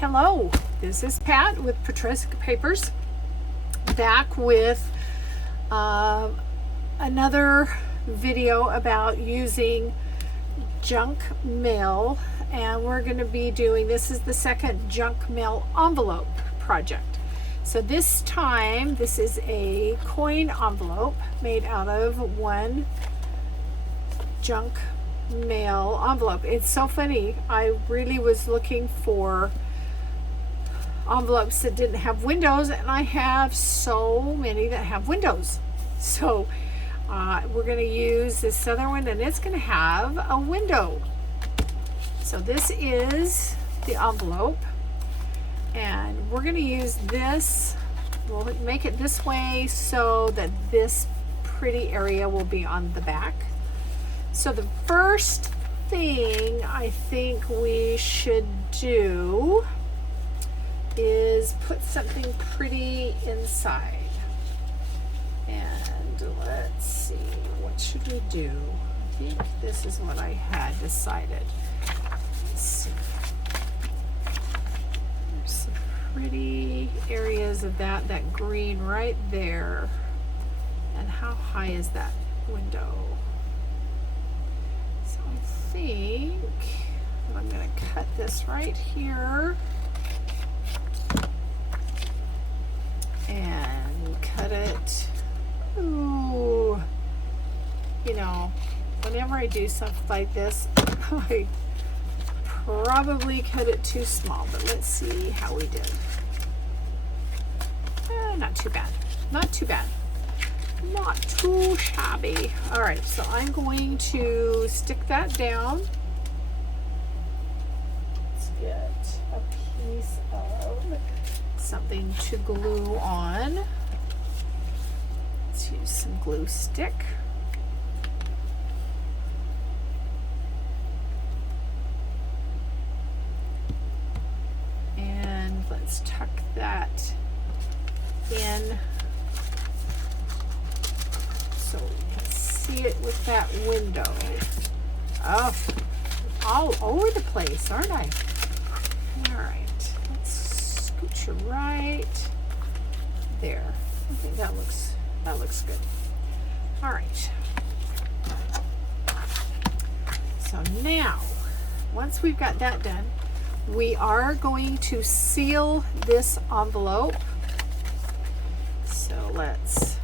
Hello, this is Pat with Patricia Papers, back with another video about using junk mail, and we're going to be doing, this is the second junk mail envelope project. So this time, this is a coin envelope made out of one junk mail envelope. It's so funny, I really was looking for envelopes that didn't have windows, and I have so many that have windows. So we're going to use this other one, and it's going to have a window. So this is the envelope, and we're going to use this. We'll make it this way so that this pretty area will be on the back. So the first thing I think we should do is put something pretty inside. And let's see, what should we do? I think this is what I had decided. Let's see. There's some pretty areas of that green right there. And how high is that window? So I think I'm going to cut this right here. And cut it. Ooh, you know, whenever I do something like this, I probably cut it too small, but let's see how we did. Not too bad. Not too bad. Not too shabby. All right, so I'm going to stick that down. Let's get a piece of something to glue on. Let's use some glue stick. And let's tuck that in so we can see it with that window. Oh, all over the place, aren't I? All right. Scooch you right there. I think that looks good. All right. So now, once we've got that done, we are going to seal this envelope. So let's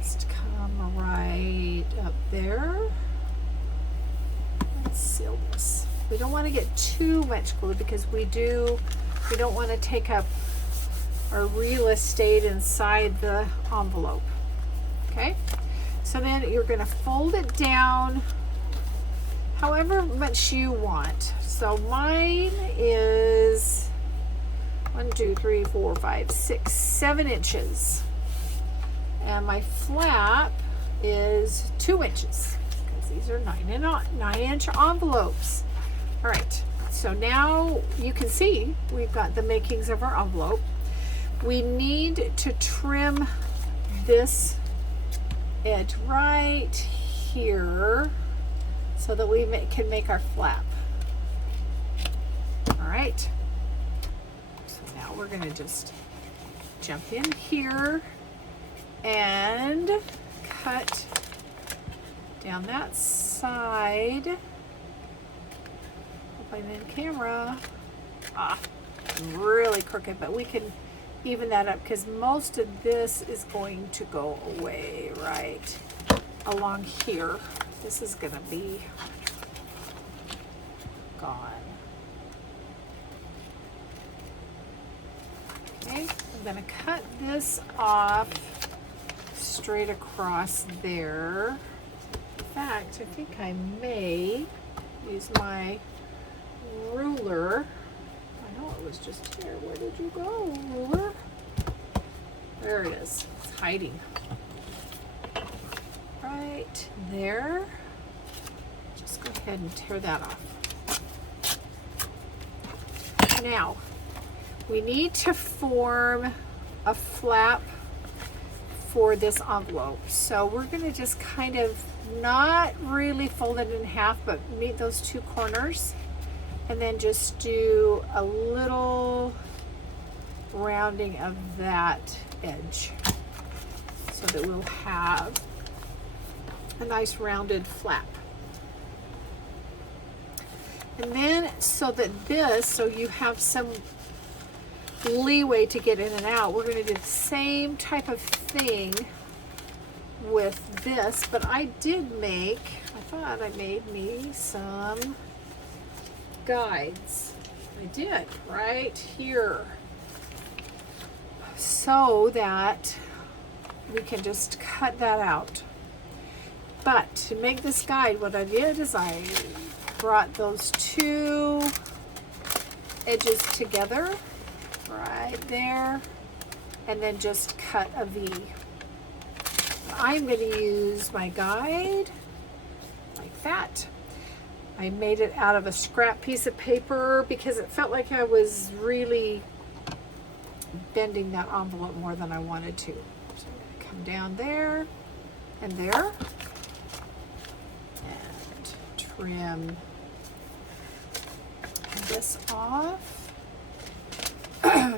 just come right up there. Let's seal this. We don't want to get too much glue because we don't want to take up our real estate inside the envelope. Okay? So then you're going to fold it down however much you want. So mine is 1, 2, 3, 4, 5, 6, 7 inches. And my flap is 2 inches because these are 9-inch envelopes. All right, so now you can see we've got the makings of our envelope. We need to trim this edge right here so that we can make our flap. All right, so now we're going to just jump in here and cut down that side. I'm in camera. Really crooked, but we can even that up because most of this is going to go away right along here. This is going to be gone. Okay, I'm going to cut this off straight across there. In fact, I think I may use my ruler. I know it was just here. Where did you go, ruler? There it is. It's hiding. Right there. Just go ahead and tear that off. Now, we need to form a flap for this envelope. So we're going to just kind of not really fold it in half, but meet those two corners and then just do a little rounding of that edge so that we'll have a nice rounded flap. And then so you have some leeway to get in and out, we're going to do the same type of thing with this, but I thought I made me some guides. I did right here, so that we can just cut that out. But to make this guide, what I did is I brought those two edges together right there, and then just cut a V. I'm going to use my guide like that. I made it out of a scrap piece of paper because it felt like I was really bending that envelope more than I wanted to. So I'm going to come down there and there and trim this off.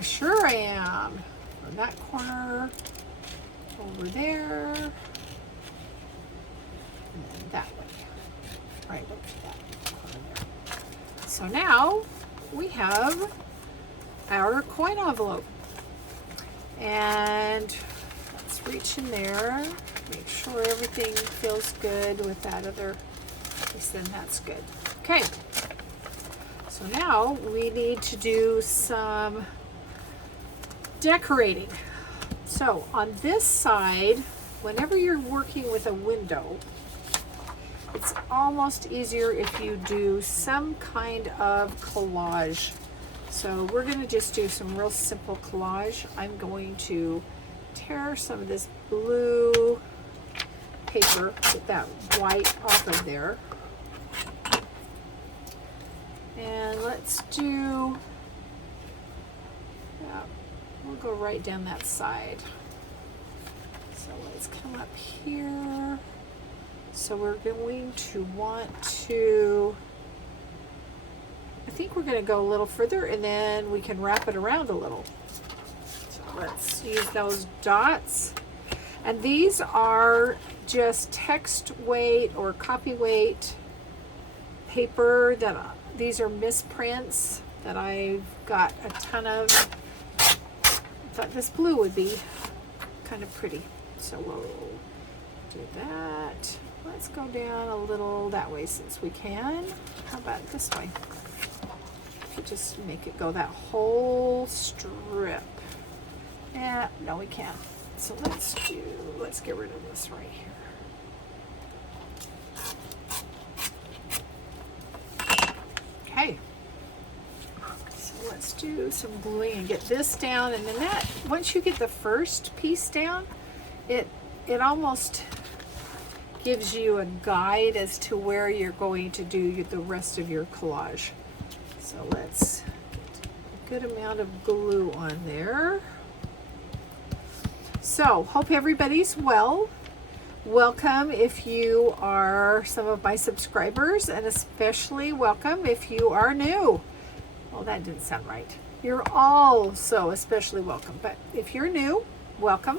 Sure I am. From that corner over there, and then that way, right over that corner there. So now we have our coin envelope, and let's reach in there, make sure everything feels good with that other piece, then that's good. Okay, so now we need to do some decorating. So on this side, whenever you're working with a window, it's almost easier if you do some kind of collage. So we're going to just do some real simple collage. I'm going to tear some of this blue paper, get that white off of there. And let's do, yeah, we'll go right down that side. So let's come up here. So we're going to want to, I think we're going to go a little further, and then we can wrap it around a little. So let's use those dots. And these are just text weight or copy weight paper that these are misprints that I've got a ton of. I thought this blue would be kind of pretty, so we'll do that. Let's go down a little that way since we can. How about this way? Just make it go that whole strip. Yeah, no, we can't. So let's get rid of this right here. Okay. So let's do some gluing and get this down, and then that, once you get the first piece down, it almost gives you a guide as to where you're going to do the rest of your collage. So let's get a good amount of glue on there. So hope everybody's well. Welcome if you are some of my subscribers, and especially welcome if you are new. Well, that didn't sound right. You're also especially welcome, but if you're new, welcome.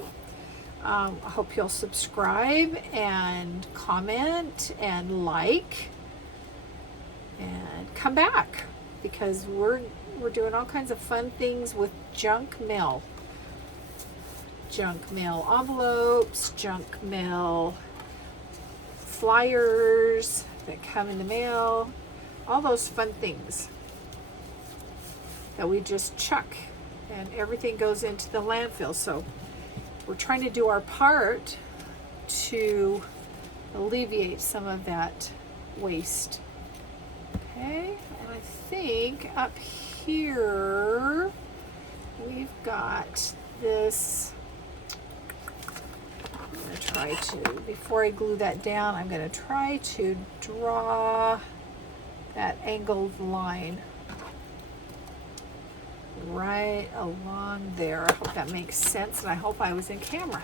I hope you'll subscribe and comment and like and come back, because we're doing all kinds of fun things with junk mail. Junk mail envelopes, junk mail flyers that come in the mail, all those fun things that we just chuck, and everything goes into the landfill. So we're trying to do our part to alleviate some of that waste. Okay, and I think up here we've got this. I'm going to try to, before I glue that down, I'm going to try to draw that angled line right along there. I hope that makes sense, and I hope I was in camera.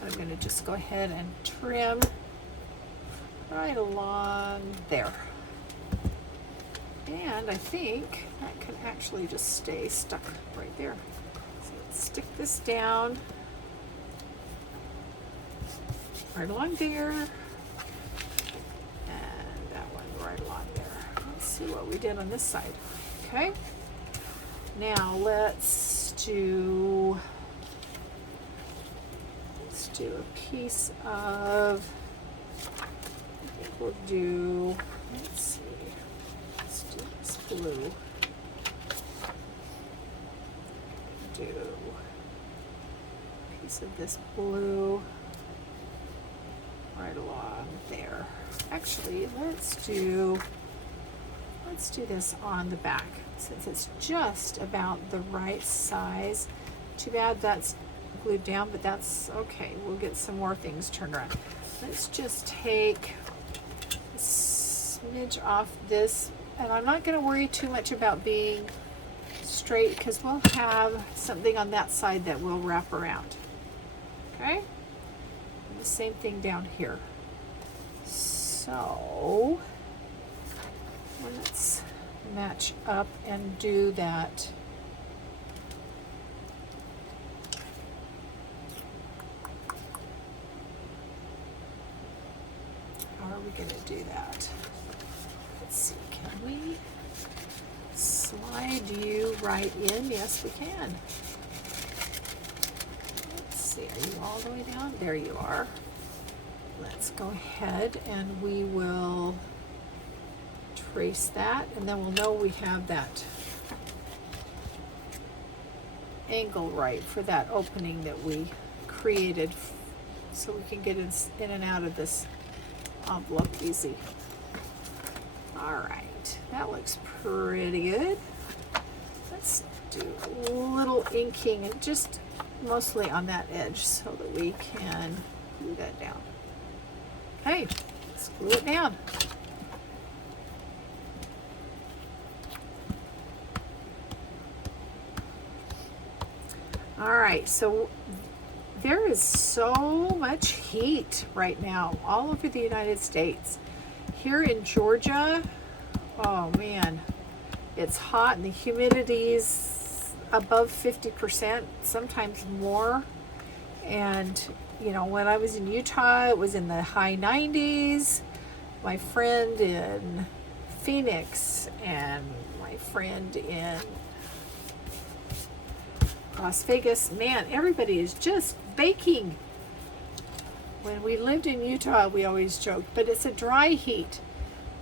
But I'm going to just go ahead and trim right along there. And I think that can actually just stay stuck right there. So let's stick this down right along there. And that one right along there. Let's see what we did on this side. Okay. Now let's do a piece of, I think we'll do, let's see, let's do this blue. Do a piece of this blue right along there. Actually, let's do this on the back since it's just about the right size. Too bad that's glued down, but that's okay. We'll get some more things turned around. Let's just take a smidge off this, and I'm not going to worry too much about being straight because we'll have something on that side that will wrap around. Okay? And the same thing down here. So let's match up and do that. How are we going to do that? Let's see, can we slide you right in? Yes, we can. Let's see, are you all the way down? There you are. Let's go ahead and we will trace that, and then we'll know we have that angle right for that opening that we created so we can get in and out of this envelope easy. All right, that looks pretty good. Let's do a little inking and just mostly on that edge so that we can glue that down. Okay, let's glue it down. All right, so there is so much heat right now all over the United States. Here in Georgia, oh man, it's hot and the humidity's above 50%, sometimes more. And you know, when I was in Utah, it was in the high 90s. My friend in Phoenix and my friend in Las Vegas, man, everybody is just baking. When we lived in Utah, we always joked, but it's a dry heat.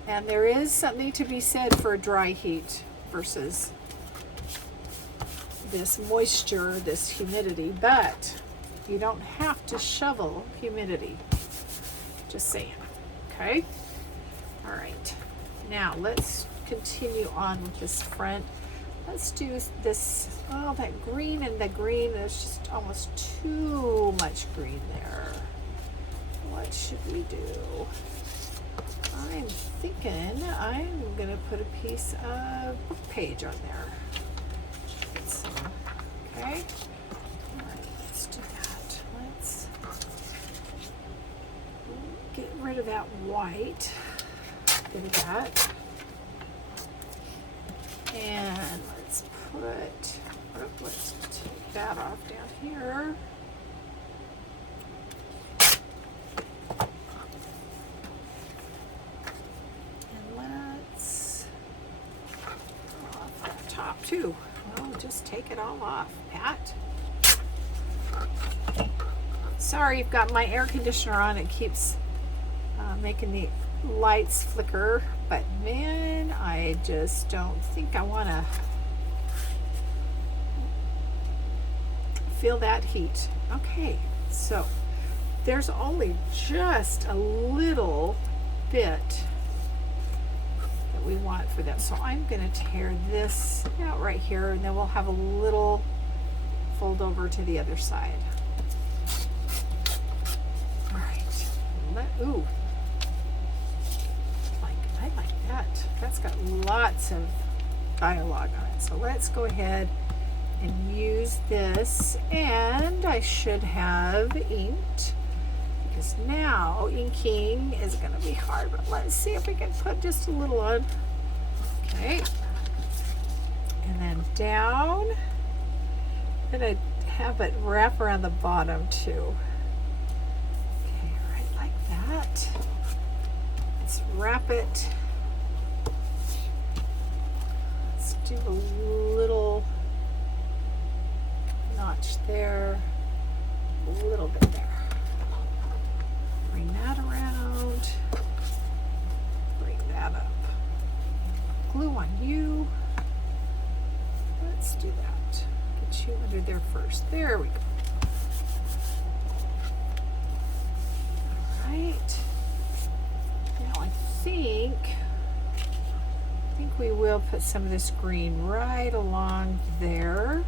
And there is something to be said for a dry heat versus this moisture, this humidity, but you don't have to shovel humidity. Just saying, okay? All right, now let's continue on with this front. Let's do this, oh, that green and the green, there's just almost too much green there. What should we do? I'm thinking I'm gonna put a piece of book page on there. So, okay, all right, let's do that. Let's get rid of that white, bit of that. And let's let's take that off down here. And let's off that top too. Well, just take it all off, Pat. Sorry, you've got my air conditioner on. It keeps making the lights flicker, but man, I just don't think I want to feel that heat. Okay, so there's only just a little bit that we want for that, so I'm going to tear this out right here, and then we'll have a little fold over to the other side. All right, ooh, I like that. That's got lots of dialogue on it. So let's go ahead and use this, and I should have inked, because now inking is going to be hard, but let's see if we can put just a little on. Okay. And then down. I'm going to have it wrap around the bottom too. Okay, right like that. Let's wrap it. Let's do a little notch there, a little bit there. Bring that around, bring that up. Glue on you. Let's do that. Get you under there first. There we go. All right. Now I think we will put some of this green right along there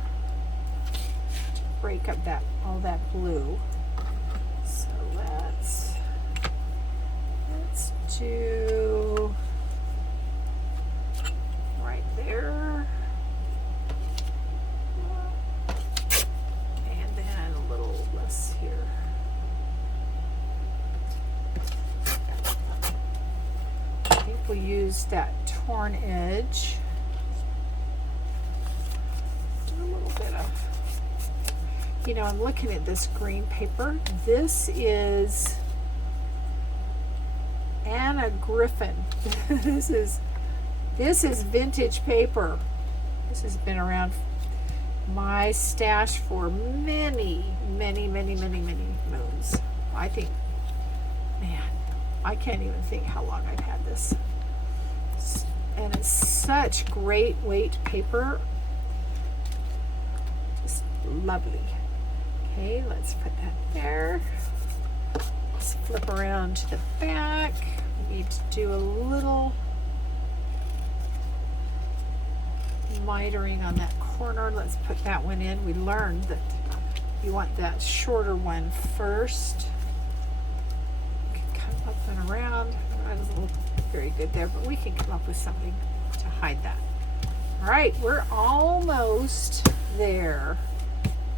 to break up that all that blue. So let's do right there, and then a little less here. I think we'll use that torn edge. Do a little bit of, you know, I'm looking at this green paper. This is Anna Griffin. This is vintage paper. This has been around my stash for many moons. I think, man, I can't even think how long I've had this. And it's such great weight paper. Just lovely. Okay, let's put that there. Let's flip around to the back. We need to do a little mitering on that corner. Let's put that one in. We learned that you want that shorter one first. You can come up and around. That doesn't look very good there, but we can come up with something to hide that. All right, we're almost there.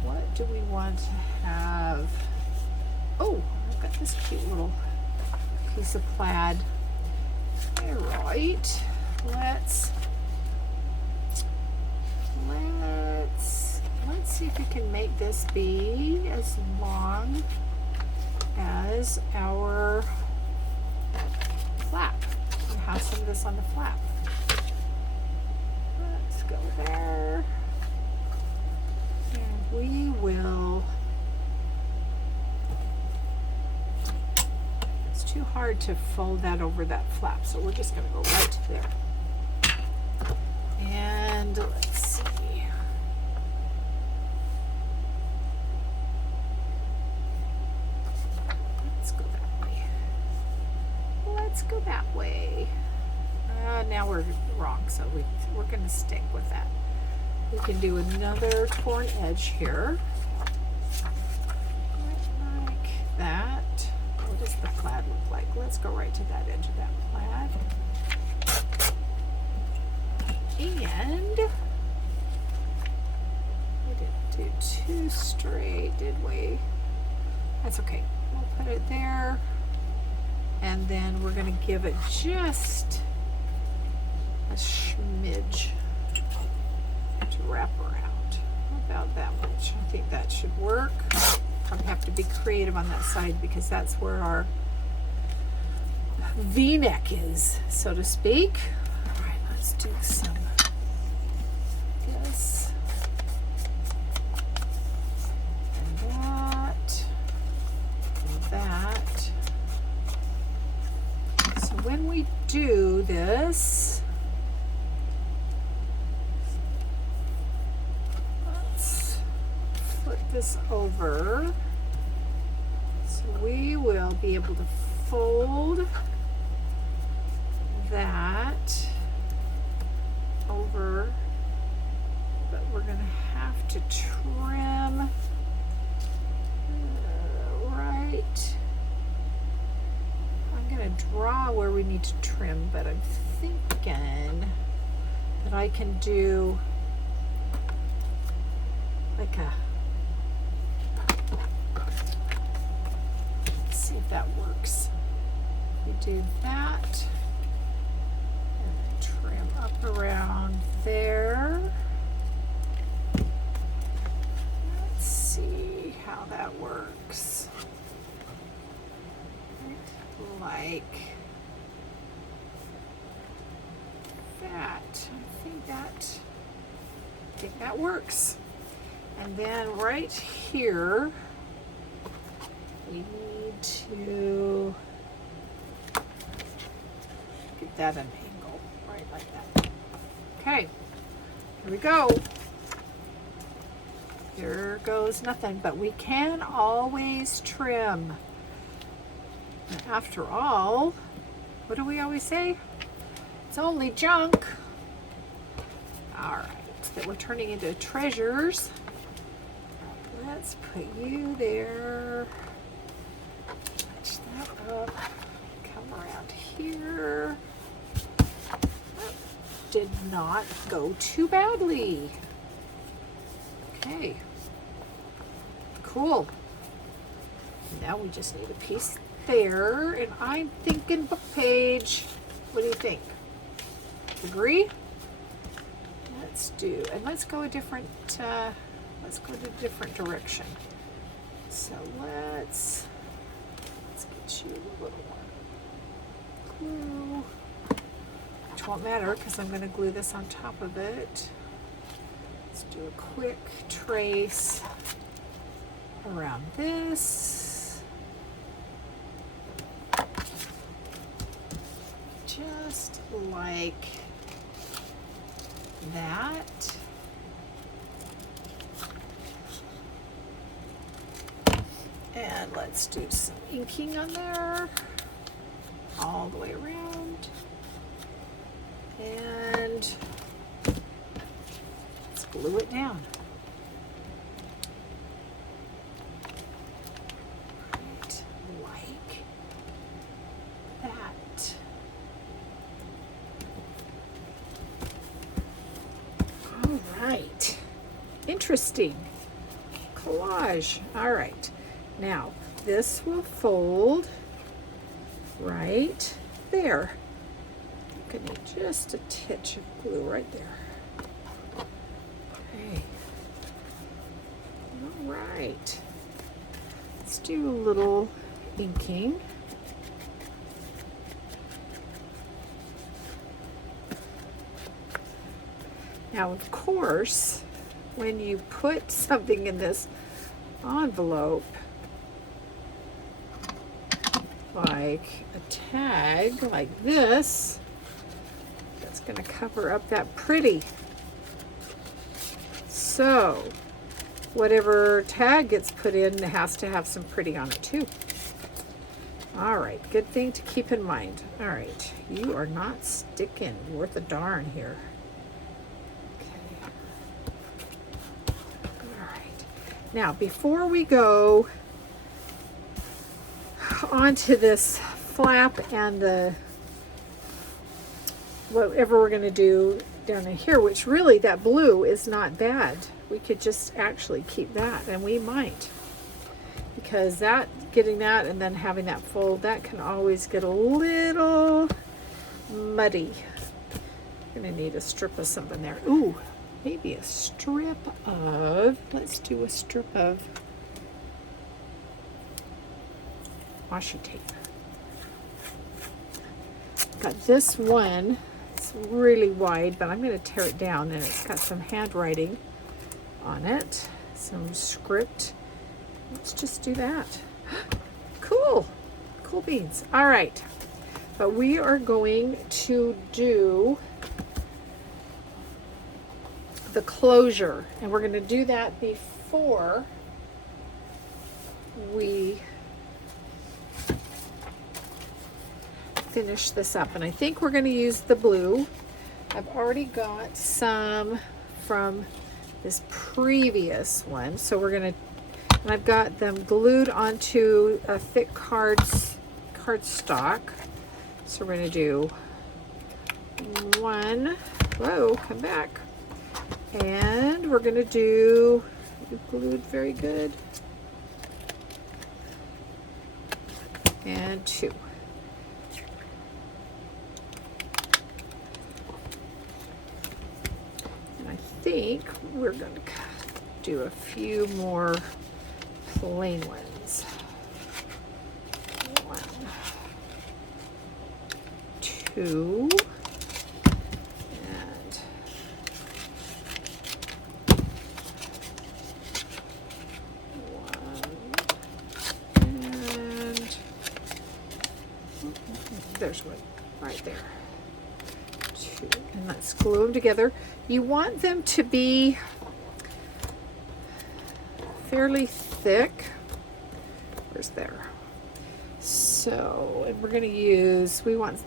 What do we want to have? Oh, I've got this cute little piece of plaid. All right, let's see if we can make this be as long as our flap. We have some of this on the flap. Let's go there. And we will, it's too hard to fold that over that flap, so we're just going to go right there. And let's see. Let's go that way. Let's go that way. Now we're wrong, so we're going to stick with that. We can do another torn edge here. Right like that. What does the plaid look like? Let's go right to that edge of that plaid. And we didn't do too straight, did we? That's okay. We'll put it there. And then we're going to give it just a smidge to wrap around. About that much. I think that should work. Probably have to be creative on that side because that's where our V-neck is, so to speak. All right, let's do some this and that and that. So when we do this, let's flip this over. So we will be able to fold that over, but we're going to have to trim right. I'm going to draw where we need to trim, but I'm thinking that I can do like a, let's see if that works. We do that and then trim up around there. Let's see how that works. Like that. I think that works. And then right here, we need to get that an angle, right like that. Okay, here we go. Here goes nothing, but we can always trim. And after all, what do we always say? It's only junk. All right, that we're turning into treasures. Let's put you there. Touch that up. Come around here. Oh, did not go too badly. Okay. Cool. Now we just need a piece there, and I'm thinking book page. What do you think? Agree? Let's go a different direction. So let's get you a little more glue, which won't matter because I'm going to glue this on top of it. Let's do a quick trace around this. Just like that. And let's do some inking on there all the way around. And let's glue it down. Right, like that. All right. Interesting. Collage. All right. Now, this will fold right there. I'm gonna need just a titch of glue right there. Okay. All right. Let's do a little inking. Now, of course, when you put something in this envelope, like a tag like this, that's going to cover up that pretty. So whatever tag gets put in has to have some pretty on it too. All right, good thing to keep in mind. All right, you are not sticking worth a darn here. Okay. All right. Now, before we go onto this flap and the whatever we're going to do down in here, which really that blue is not bad. We could just actually keep that, and we might, because that getting that and then having that fold, that can always get a little muddy. I'm going to need a strip of something there. Ooh, maybe a strip of, let's do a strip of washi tape. Got this one, it's really wide, but I'm going to tear it down, and it's got some handwriting on it, some script. Let's just do that. Cool, cool beans. All right, but we are going to do the closure, and we're going to do that before we finish this up. And I think we're going to use the blue. I've already got some from this previous one, so we're going to, and I've got them glued onto a thick cardstock. So we're going to do one, whoa, come back, and we're going to do, you glued very good, and two. I think we're going to do a few more plain ones. 1, 2, and 1, and there's one right there. 2, and let's glue them together. You want them to be fairly thick. Where's there? So, and we're going to use, we want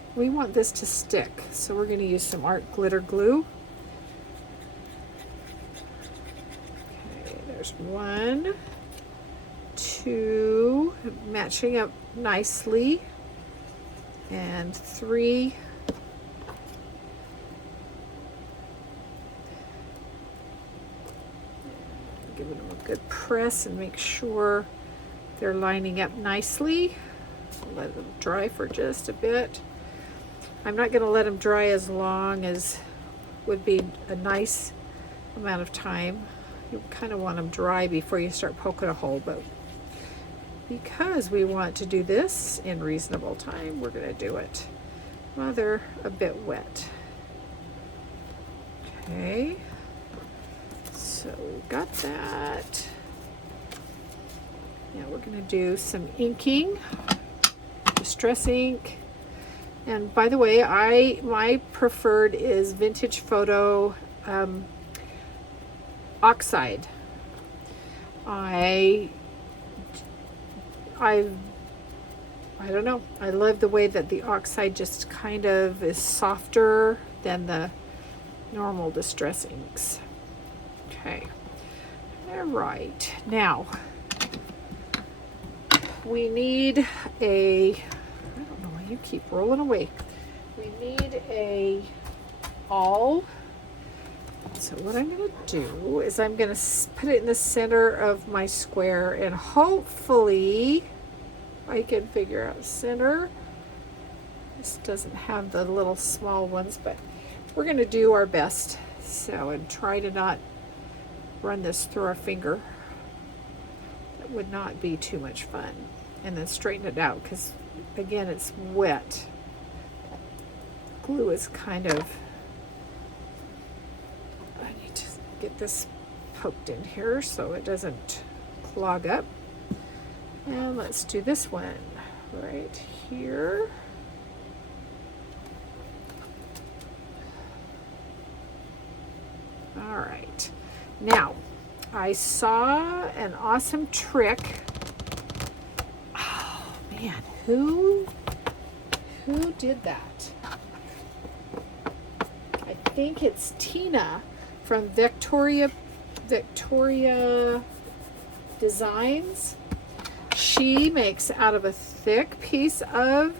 this to stick, so we're going to use some art glitter glue. Okay, there's 1, 2, matching up nicely, and 3. Giving them a good press and make sure they're lining up nicely. Let them dry for just a bit. I'm not going to let them dry as long as would be a nice amount of time. You kind of want them dry before you start poking a hole, but because we want to do this in reasonable time, we're going to do it while they're a bit wet. Okay, so we've got that. Now we're going to do some inking. Distress ink, and by the way, my preferred is Vintage Photo Oxide. I don't know, I love the way that the oxide just kind of is softer than the normal distress inks. Okay, all right, now we need a, I don't know why you keep rolling away. We need a awl. So what I'm going to do is I'm going to put it in the center of my square, and hopefully I can figure out center. This doesn't have the little small ones, but we're going to do our best. So, and try to not run this through our finger. That would not be too much fun. And then straighten it out, because again, it's wet. Glue is kind of, I need to get this poked in here so it doesn't clog up. And let's do this one right here. All right, now I saw an awesome trick. Man, who did that? I think it's Tina from Victoria Designs. She makes out of a thick piece of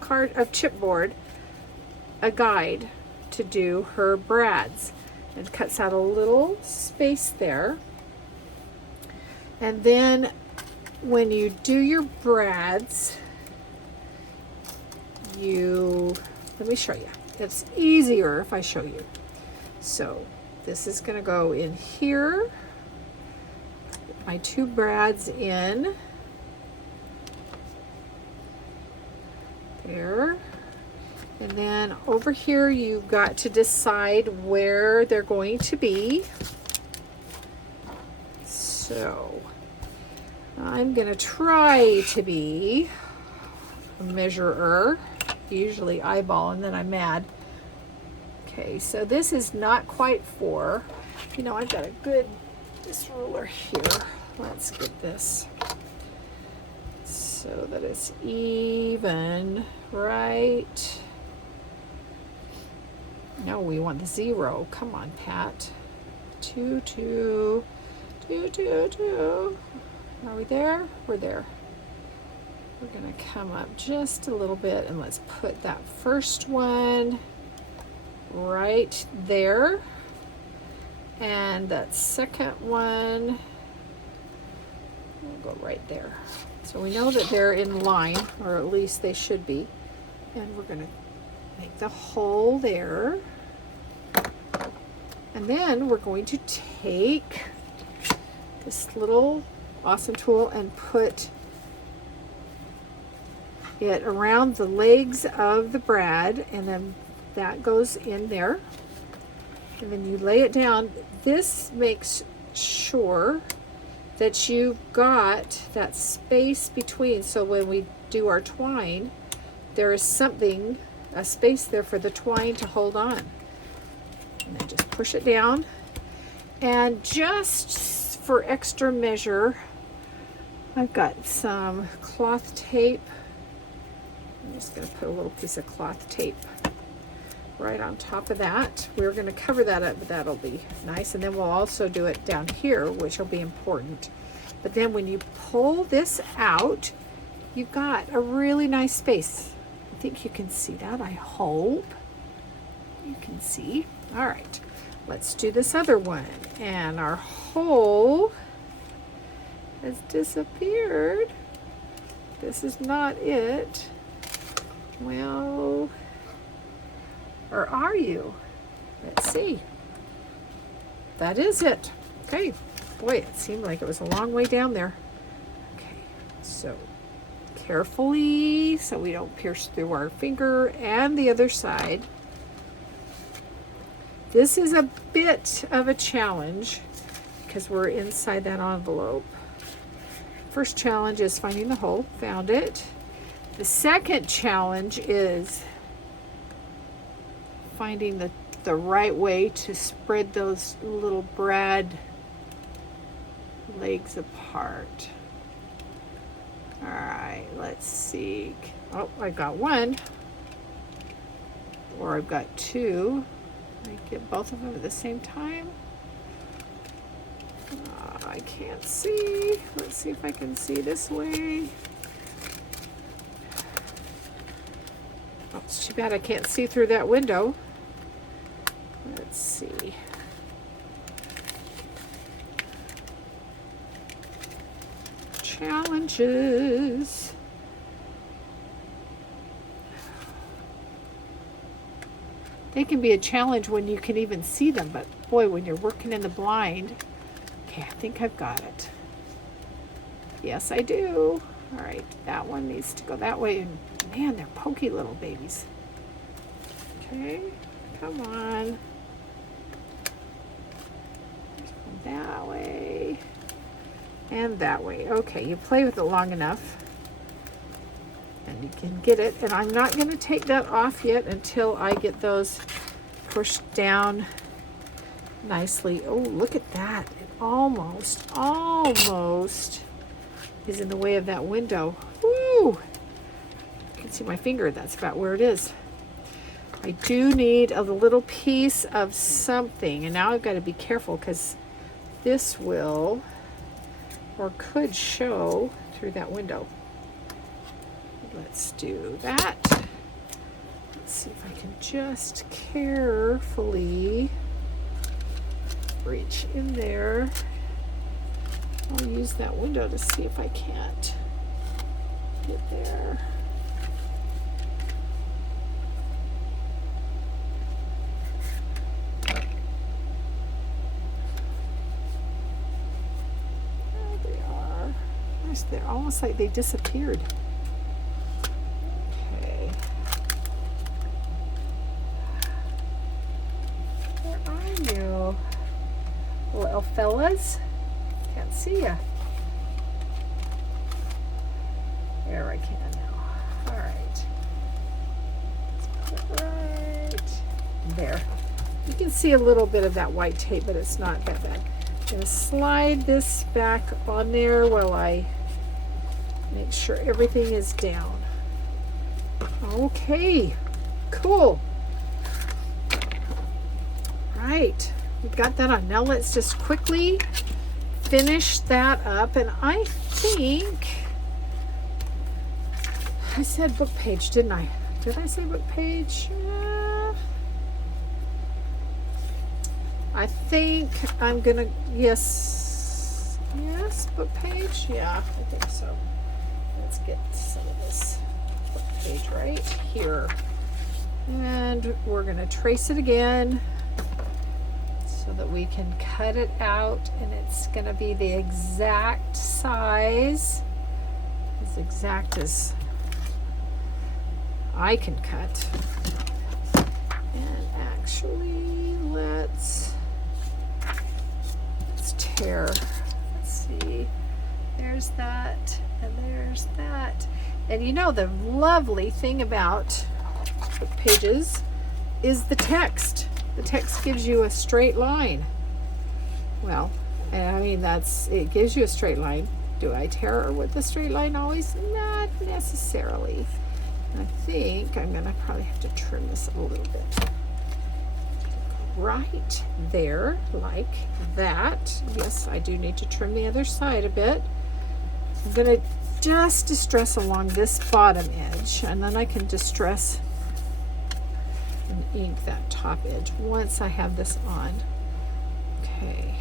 chipboard a guide to do her brads, and cuts out a little space there. And then when you do your brads, let me show you. It's easier if I show you. So this is going to go in here. Put my 2 brads in. There. And then over here, you've got to decide where they're going to be. So I'm going to try to be a measurer, usually eyeball, and then I'm mad. Okay, so this is not quite 4. You know, I've got this ruler here. Let's get this so that it's even, right? No, we want the 0. Come on, Pat. 2, 2, 2, 2, 2. Are we there? We're there. We're going to come up just a little bit, and let's put that first one right there. And that second one, we'll go right there. So we know that they're in line, or at least they should be. And we're going to make the hole there. And then we're going to take this little awesome tool and put it around the legs of the brad, and then that goes in there. And then you lay it down. This makes sure that you've got that space between, so when we do our twine, there is something, a space there for the twine to hold on. And then just push it down. And just for extra measure, I've got some cloth tape. I'm just going to put a little piece of cloth tape right on top of that. We're going to cover that up, but that'll be nice. And then we'll also do it down here, which will be important. But then when you pull this out, you've got a really nice space. I think you can see that. I hope you can see. All right, let's do this other one. And our hole has disappeared. This is not it. Well, or are you? Let's see. That is it. Okay. Boy, it seemed like it was a long way down there. Okay. So carefully, so we don't pierce through our finger, and the other side. This is a bit of a challenge because we're inside that envelope. First challenge is finding the hole. Found it. The second challenge is finding the right way to spread those little brad legs apart. All right, let's see. Oh, I got one, or I've got two. I get both of them at the same time. I can't see. Let's see if I can see this way. Oh, it's too bad I can't see through that window. Let's see. Challenges. They can be a challenge when you can even see them, but boy, when you're working in the blind. Okay, I think I've got it. Yes, I do. All right, that one needs to go that way, and man, they're pokey little babies. Okay, come on. That way and that way. Okay, you play with it long enough and you can get it. And I'm not going to take that off yet until I get those pushed down nicely. Oh, look at that. It almost is in the way of that window. Woo! You can see my finger. That's about where it is. I do need a little piece of something, and now I've got to be careful because this will or could show through that window. Let's do that. Let's see if I can just carefully reach in there. I'll use that window to see if I can't get there. They're almost like they disappeared. Okay. Where are you? Little fellas? Can't see ya. There I can now. All right. Let's put it right there. You can see a little bit of that white tape, but it's not that bad. I'm going to slide this back on there while I make sure everything is down. Okay, cool. Right, we've got that on. Now let's just quickly finish that up. And I think I said book page, didn't I? Did I say book page? I think I'm gonna, yes, book page. Yeah, I think so. Let's get some of this book page right here. And we're going to trace it again. So so that we can cut it out, and it's going to be the exact size, as exact as I can cut. And actually, let's tear. Let's see. There's that, and there's that. And you know, the lovely thing about book pages is the text. The text gives you a straight line. Well, I mean, it gives you a straight line. Do I tear with the straight line always? Not necessarily. I think I'm gonna probably have to trim this a little bit. Right there, like that. Yes, I do need to trim the other side a bit. I'm gonna just distress along this bottom edge, and then I can distress and ink that top edge once I have this on. Okay,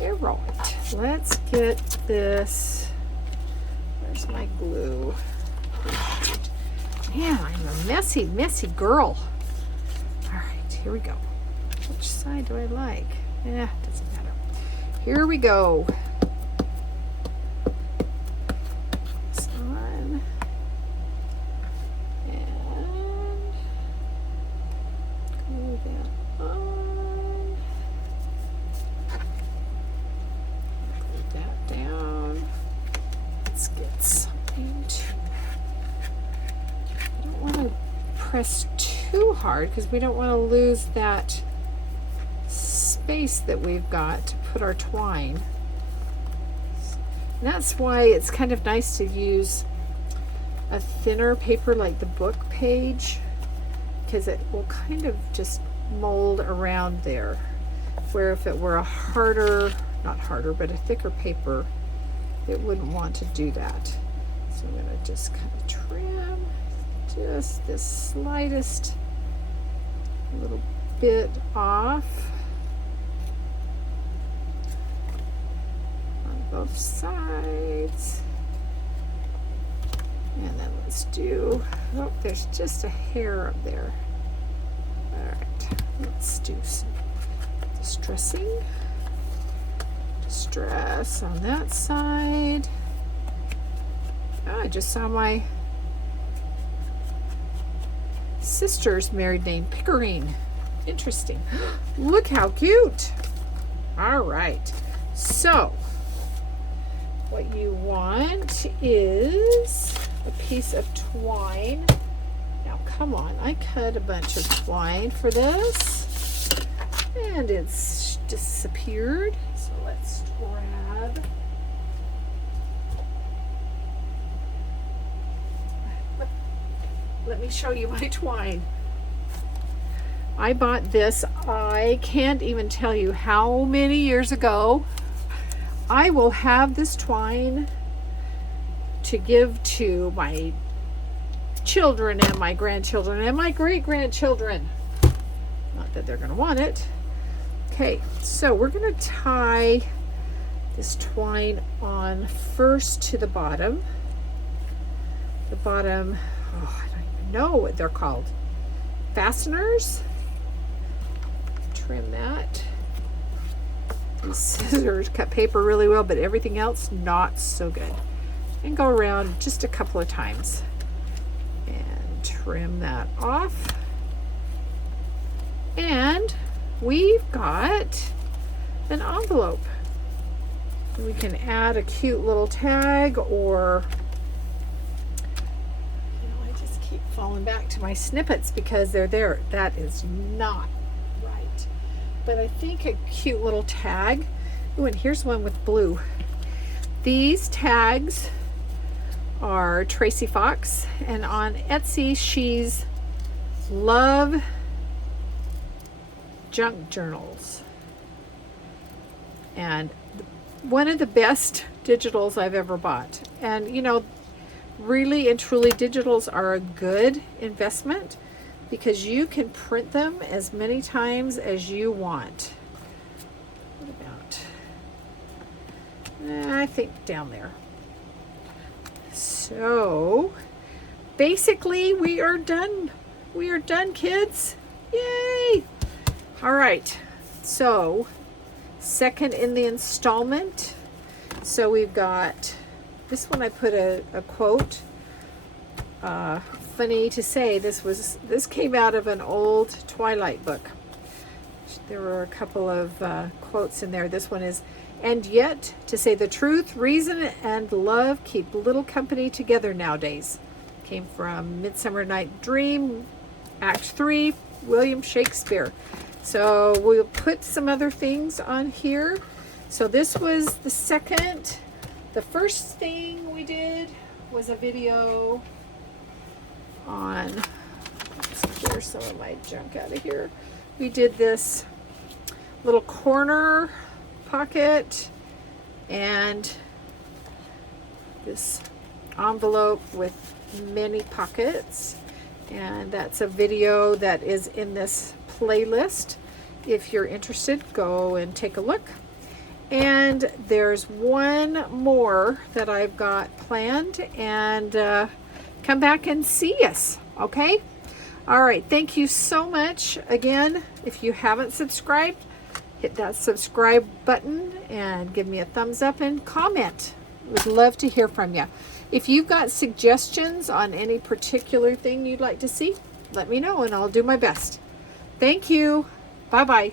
all right, let's get this. Where's my glue? Man, I'm a messy girl. All right, here we go. Which side do I like? Doesn't matter. Here we go. This on. And glue that on. Glue that down. Let's get something to. I don't want to press too hard because we don't want to lose that space that we've got to put our twine. And that's why it's kind of nice to use a thinner paper like the book page, because it will kind of just mold around there, where if it were a harder, not harder, but a thicker paper, it wouldn't want to do that. So I'm going to just kind of trim just the slightest little bit off on both sides. And then let's do, oh, there's just a hair up there. All right, let's do some distressing. Distress on that side. Oh, I just saw my sister's married name, Pickering. Interesting. Look how cute. All right. So what you want is a piece of twine. Now, come on. I cut a bunch of twine for this, and it's disappeared. So let's grab. Let me show you my twine. I bought this, I can't even tell you how many years ago. I will have this twine to give to my children and my grandchildren and my great-grandchildren. Not that they're going to want it. Okay, so we're going to tie this twine on first to the bottom. The bottom, oh, I don't even know what they're called. Fasteners. Trim that. These scissors cut paper really well, but everything else not so good. And go around just a couple of times and trim that off. And we've got an envelope. We can add a cute little tag, or I just keep falling back to my snippets because they're there. That is not right. But I think a cute little tag. Oh, and here's one with blue. These tags are Tracy Fox, and on Etsy she's Love Junk Journals. And one of the best digitals I've ever bought. And you know, really and truly, digitals are a good investment because you can print them as many times as you want. What about, I think down there. So basically we are done. We are done, kids. Yay! All right. So, second in the installment. So we've got, this one I put a quote. Funny to say, this came out of an old Twilight book. There were a couple of quotes in there. This one is, "And yet, to say the truth, reason and love keep little company together nowadays." Came from Midsummer Night Dream, Act 3, William Shakespeare. So we'll put some other things on here. So this was the second. The first thing we did was a video on, let's clear some of my junk out of here. We did this little corner pocket and this envelope with many pockets, and that's a video that is in this playlist. If you're interested, go and take a look. And there's one more that I've got planned, and come back and see us, okay? All right, thank you so much. Again, if you haven't subscribed, hit that subscribe button and give me a thumbs up and comment. Would love to hear from you. If you've got suggestions on any particular thing you'd like to see, let me know and I'll do my best. Thank you. Bye-bye.